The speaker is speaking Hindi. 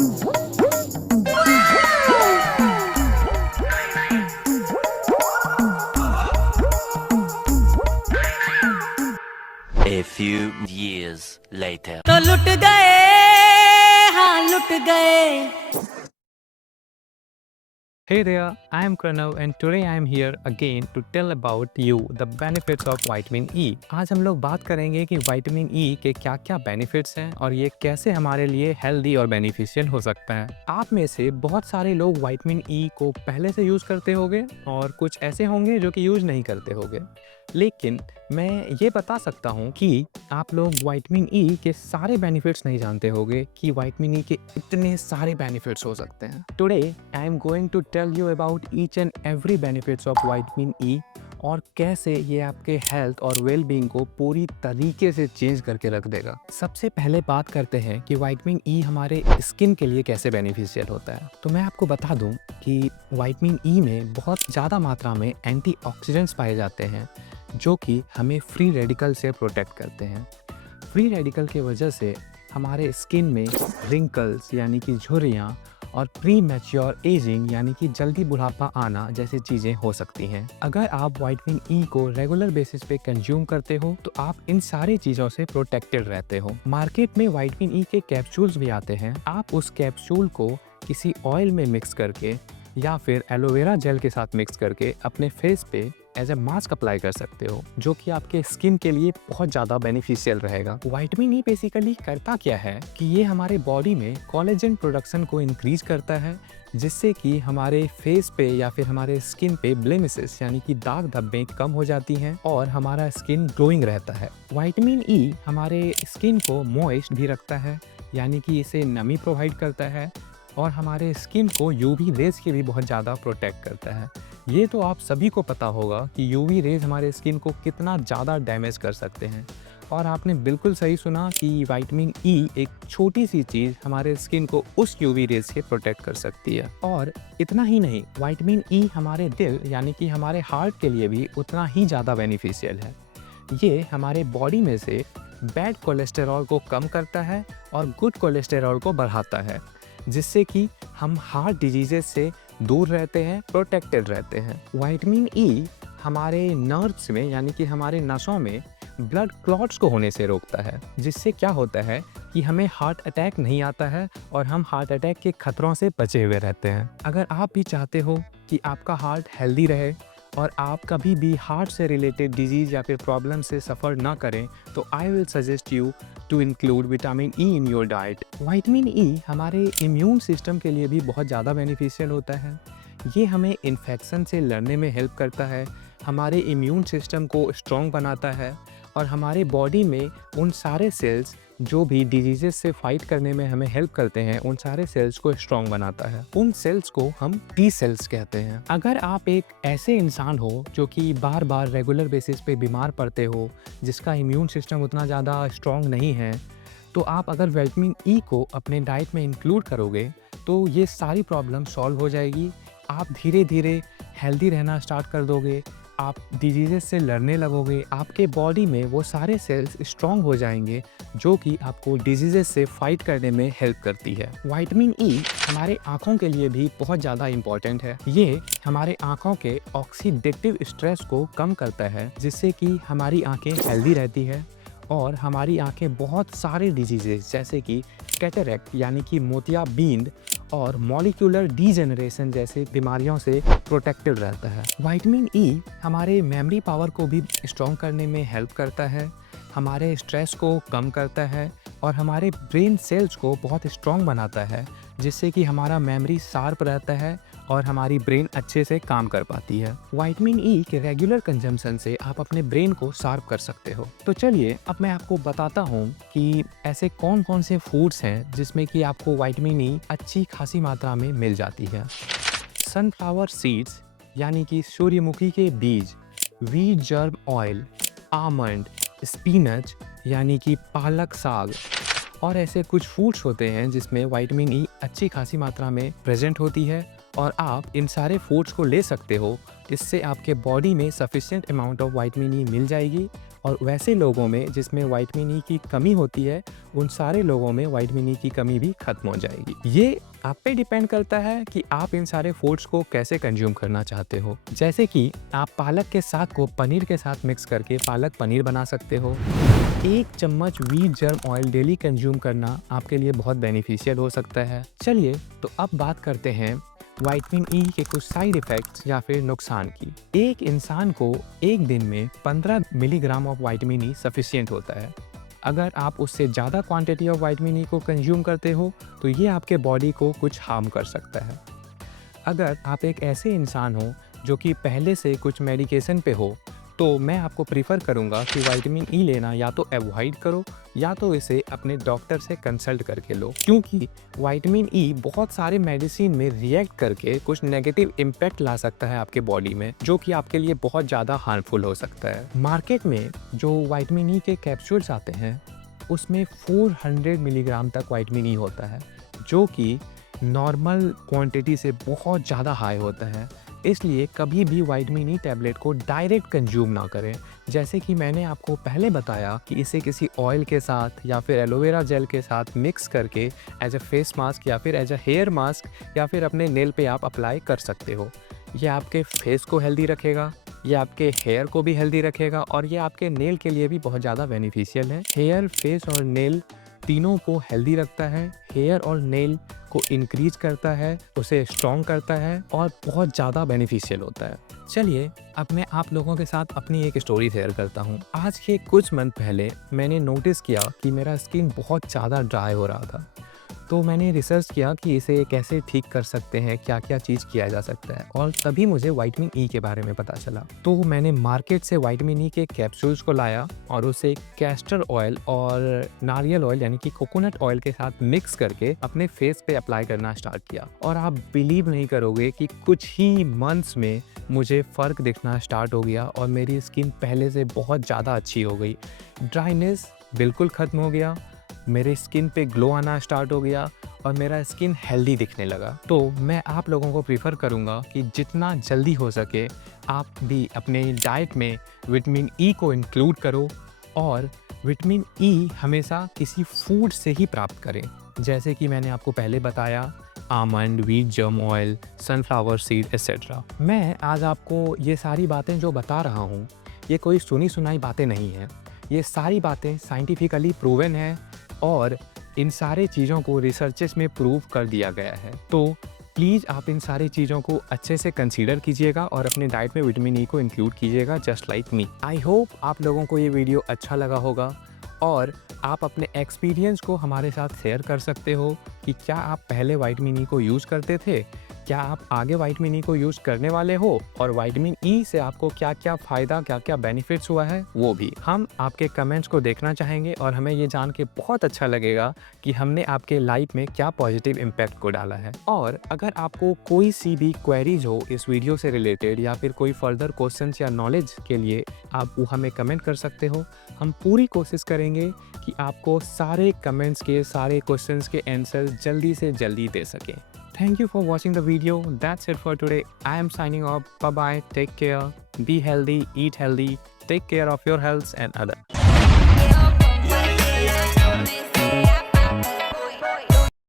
A few years later. तो लुट गए, हाँ लुट गए। Hey there, I am Pranav and today I am here again to tell about you the benefits of vitamin E. आज हम लोग बात करेंगे कि विटामिन E के क्या क्या बेनिफिट्स हैं और ये कैसे हमारे लिए हेल्दी और बेनिफिशियल हो सकता है। आप में से बहुत सारे लोग विटामिन E को पहले से यूज़ करते होंगे और कुछ ऐसे होंगे जो कि यूज़ नहीं करते होंगे, लेकिन मैं ये बता सकता हूँ कि आप लोग विटामिन E के सारे बेनिफिट्स नहीं जानते होंगे कि विटामिन E के इतने सारे बेनिफिट्स हो सकते हैं। Today I am going to tell you about each and every benefits of vitamin E और कैसे ये आपके हेल्थ और वेल बीइंग को पूरी तरीके से चेंज करके रख देगा। सबसे पहले बात करते हैं कि विटामिन E हमारे स्किन के लिए कैसे बेनिफिशियल होता है। तो मैं आपको बता दूं कि विटामिन E में बहुत ज़्यादा मात्रा में एंटीऑक्सीडेंट्स पाए जाते हैं जो कि हमें फ्री रेडिकल से प्रोटेक्ट करते हैं। फ्री रेडिकल की वजह से हमारे स्किन में रिंकल्स यानी कि झुर्रियाँ और प्री मैच्योर एजिंग यानी कि जल्दी बुढ़ापा आना जैसी चीज़ें हो सकती हैं। अगर आप विटामिन E को रेगुलर बेसिस पे कंज्यूम करते हो तो आप इन सारी चीज़ों से प्रोटेक्टेड रहते हो। मार्केट में विटामिन E के कैप्सूल्स भी आते हैं। आप उस कैप्सूल को किसी ऑयल में मिक्स करके या फिर एलोवेरा जेल के साथ मिक्स करके अपने फेस पे एज ए मास्क अप्लाई कर सकते हो, जो कि आपके स्किन के लिए बहुत ज़्यादा बेनिफिशियल रहेगा। विटामिन E बेसिकली करता क्या है कि ये हमारे बॉडी में कोलेजन प्रोडक्शन को इंक्रीज करता है, जिससे कि हमारे फेस पे या फिर हमारे स्किन पे ब्लेमिसेस यानी कि दाग धब्बे कम हो जाती हैं और हमारा स्किन ग्लोइंग रहता है। विटामिन E हमारे स्किन को मॉइस्ट भी रखता है, यानी कि इसे नमी प्रोवाइड करता है और हमारे स्किन को यूवी रेज के भी बहुत ज़्यादा प्रोटेक्ट करता है। ये तो आप सभी को पता होगा कि यूवी रेज हमारे स्किन को कितना ज़्यादा डैमेज कर सकते हैं, और आपने बिल्कुल सही सुना कि विटामिन E एक छोटी सी चीज़ हमारे स्किन को उस यूवी रेज से प्रोटेक्ट कर सकती है। और इतना ही नहीं, विटामिन E हमारे दिल यानी कि हमारे हार्ट के लिए भी उतना ही ज़्यादा बेनिफिशियल है। ये हमारे बॉडी में से बैड कोलेस्टेरॉल को कम करता है और गुड कोलेस्टेरॉल को बढ़ाता है, जिससे कि हम हार्ट डिजीजेस से दूर रहते हैं, प्रोटेक्टेड रहते हैं। विटामिन E हमारे नर्व्स में यानी कि हमारे नसों में ब्लड क्लॉट्स को होने से रोकता है, जिससे क्या होता है कि हमें हार्ट अटैक नहीं आता है और हम हार्ट अटैक के खतरों से बचे हुए रहते हैं। अगर आप भी चाहते हो कि आपका हार्ट हेल्दी रहे और आप कभी भी हार्ट से रिलेटेड डिजीज़ या फिर प्रॉब्लम से सफ़र ना करें, तो I will suggest you to include vitamin E in your diet. Vitamin E हमारे इम्यून सिस्टम के लिए भी बहुत ज़्यादा बेनिफिशियल होता है। ये हमें इन्फेक्शन से लड़ने में हेल्प करता है, हमारे इम्यून सिस्टम को स्ट्रॉन्ग बनाता है और हमारे बॉडी में उन सारे सेल्स जो भी डिजीजेस से फाइट करने में हमें हेल्प करते हैं, उन सारे सेल्स को स्ट्रॉन्ग बनाता है। उन सेल्स को हम टी सेल्स कहते हैं। अगर आप एक ऐसे इंसान हो जो कि बार बार रेगुलर बेसिस पे बीमार पड़ते हो, जिसका इम्यून सिस्टम उतना ज़्यादा स्ट्रॉन्ग नहीं है, तो आप अगर विटामिन E को अपने डाइट में इंक्लूड करोगे तो ये सारी प्रॉब्लम सॉल्व हो जाएगी। आप धीरे धीरे हेल्दी रहना स्टार्ट कर दोगे, आप डिजीज़ेस से लड़ने लगोगे, आपके बॉडी में वो सारे सेल्स स्ट्रॉन्ग हो जाएंगे जो कि आपको डिजीज़ेस से फाइट करने में हेल्प करती है। विटामिन E हमारे आँखों के लिए भी बहुत ज़्यादा इम्पॉर्टेंट है। ये हमारे आँखों के ऑक्सीडेटिव स्ट्रेस को कम करता है, जिससे कि हमारी आँखें हेल्दी रहती है और हमारी आँखें बहुत सारे डिजीज़ेस जैसे कि कैटरेक्ट यानी कि मोतियाबिंद और मॉलिक्यूलर डीजेनरेशन जैसे बीमारियों से प्रोटेक्टेड रहता है। विटामिन E हमारे मेमोरी पावर को भी स्ट्रॉन्ग करने में हेल्प करता है, हमारे स्ट्रेस को कम करता है और हमारे ब्रेन सेल्स को बहुत स्ट्रॉन्ग बनाता है, जिससे कि हमारा मेमोरी शार्प रहता है और हमारी ब्रेन अच्छे से काम कर पाती है। विटामिन E के रेगुलर कंजम्पशन से आप अपने ब्रेन को शार्प कर सकते हो। तो चलिए अब मैं आपको बताता हूँ कि ऐसे कौन कौन से फूड्स हैं जिसमें कि आपको विटामिन E अच्छी खासी मात्रा में मिल जाती है। सनफ्लावर सीड्स यानी कि सूर्यमुखी के बीज, wheat germ oil, almond, spinach यानी कि पालक साग और ऐसे कुछ फूड्स होते हैं जिसमें विटामिन E अच्छी खासी मात्रा में प्रेजेंट होती है और आप इन सारे फूड्स को ले सकते हो। इससे आपके बॉडी में sufficient amount of vitamin E मिल जाएगी और वैसे लोगों में जिसमें विटामिन ई की कमी होती है, उन सारे लोगों में विटामिन ई की कमी भी खत्म हो जाएगी। ये आप पे डिपेंड करता है कि आप इन सारे फूड्स को कैसे कंज्यूम करना चाहते हो। जैसे कि आप पालक के साग को पनीर के साथ मिक्स करके पालक पनीर बना सकते हो। 1 चम्मच wheat germ oil daily consume करना आपके लिए बहुत बेनिफिशियल हो सकता है। चलिए तो अब बात करते हैं विटामिन ई के कुछ साइड इफ़ेक्ट्स या फिर नुकसान की। एक इंसान को एक दिन में 15 milligram of vitamin E sufficient होता है। अगर आप उससे ज़्यादा क्वांटिटी ऑफ विटामिन ई को कंज्यूम करते हो तो ये आपके बॉडी को कुछ हार्म कर सकता है। अगर आप एक ऐसे इंसान हो जो कि पहले से कुछ मेडिकेशन पे हो, तो मैं आपको प्रीफर करूंगा कि विटामिन ई लेना या तो अवॉइड करो या तो इसे अपने डॉक्टर से कंसल्ट करके लो, क्योंकि विटामिन ई बहुत सारे मेडिसिन में रिएक्ट करके कुछ नेगेटिव इम्पैक्ट ला सकता है आपके बॉडी में, जो कि आपके लिए बहुत ज़्यादा हार्मफुल हो सकता है। मार्केट में जो विटामिन ई के कैप्सूल्स आते हैं उसमें 400 मिलीग्राम तक विटामिन ई होता है, जो कि नॉर्मल क्वांटिटी से बहुत ज़्यादा हाई होता है। इसलिए कभी भी विटामिन ई टैबलेट को डायरेक्ट कंज्यूम ना करें। जैसे कि मैंने आपको पहले बताया कि इसे किसी ऑयल के साथ या फिर एलोवेरा जेल के साथ मिक्स करके एज अ फेस मास्क या फिर एज अ हेयर मास्क या फिर अपने नेल पे आप अप्लाई कर सकते हो। ये आपके फेस को हेल्दी रखेगा, ये आपके हेयर को भी हेल्दी रखेगा और ये आपके नेल के लिए भी बहुत ज़्यादा बेनिफिशियल है। हेयर, फेस और नेल तीनों को हेल्दी रखता है, हेयर और नेल को इंक्रीज करता है, उसे स्ट्रॉन्ग करता है और बहुत ज़्यादा बेनिफिशियल होता है। चलिए अब मैं आप लोगों के साथ अपनी एक स्टोरी शेयर करता हूँ। आज के कुछ मंथ पहले मैंने नोटिस किया कि मेरा स्किन बहुत ज़्यादा ड्राई हो रहा था, तो मैंने रिसर्च किया कि इसे कैसे ठीक कर सकते हैं, क्या क्या चीज़ किया जा सकता है, और तभी मुझे विटामिन ई के बारे में पता चला। तो मैंने मार्केट से विटामिन ई के कैप्सूल्स को लाया और उसे कैस्टर ऑयल और नारियल ऑयल यानी कि कोकोनट ऑयल के साथ मिक्स करके अपने फेस पे अप्लाई करना स्टार्ट किया। और आप बिलीव नहीं करोगे कि कुछ ही मंथ्स में मुझे फ़र्क दिखना स्टार्ट हो गया और मेरी स्किन पहले से बहुत ज़्यादा अच्छी हो गई। ड्राइनेस बिल्कुल ख़त्म हो गया, मेरे स्किन पे ग्लो आना स्टार्ट हो गया और मेरा स्किन हेल्दी दिखने लगा। तो मैं आप लोगों को प्रीफर करूंगा कि जितना जल्दी हो सके आप भी अपने डाइट में विटामिन ई को इंक्लूड करो और विटामिन ई हमेशा किसी फूड से ही प्राप्त करें। जैसे कि मैंने आपको पहले बताया, almond, wheat germ oil, sunflower seed etcetera. मैं आज आपको ये सारी बातें जो बता रहा हूँ, ये कोई सुनी सुनाई बातें नहीं हैं। ये सारी बातें साइंटिफिकली प्रूवन है और इन सारे चीज़ों को रिसर्चेस में प्रूव कर दिया गया है। तो प्लीज़ आप इन सारी चीज़ों को अच्छे से कंसीडर कीजिएगा और अपने डाइट में विटामिन ई को इंक्लूड कीजिएगा, just like me. I hope आप लोगों को ये वीडियो अच्छा लगा होगा और आप अपने एक्सपीरियंस को हमारे साथ शेयर कर सकते हो कि क्या आप पहले विटामिन ई को यूज़ करते थे, क्या आप आगे विटामिन ई को यूज़ करने वाले हो और विटामिन ई से आपको क्या क्या फ़ायदा, क्या क्या बेनिफिट्स हुआ है वो भी। हम आपके कमेंट्स को देखना चाहेंगे और हमें ये जान के बहुत अच्छा लगेगा कि हमने आपके लाइफ में क्या पॉजिटिव इम्पैक्ट को डाला है। और अगर आपको कोई सी भी क्वेरीज हो इस वीडियो से रिलेटेड या फिर कोई फर्दर क्वेश्चंस या नॉलेज के लिए, आप वो हमें कमेंट कर सकते हो। हम पूरी कोशिश करेंगे कि आपको सारे कमेंट्स के, सारे क्वेश्चंस के आंसर्स जल्दी से जल्दी दे सकें। Thank you for watching the video. That's it for today. I am signing off. Bye bye. Take care. Be healthy. Eat healthy. Take care of your health and others.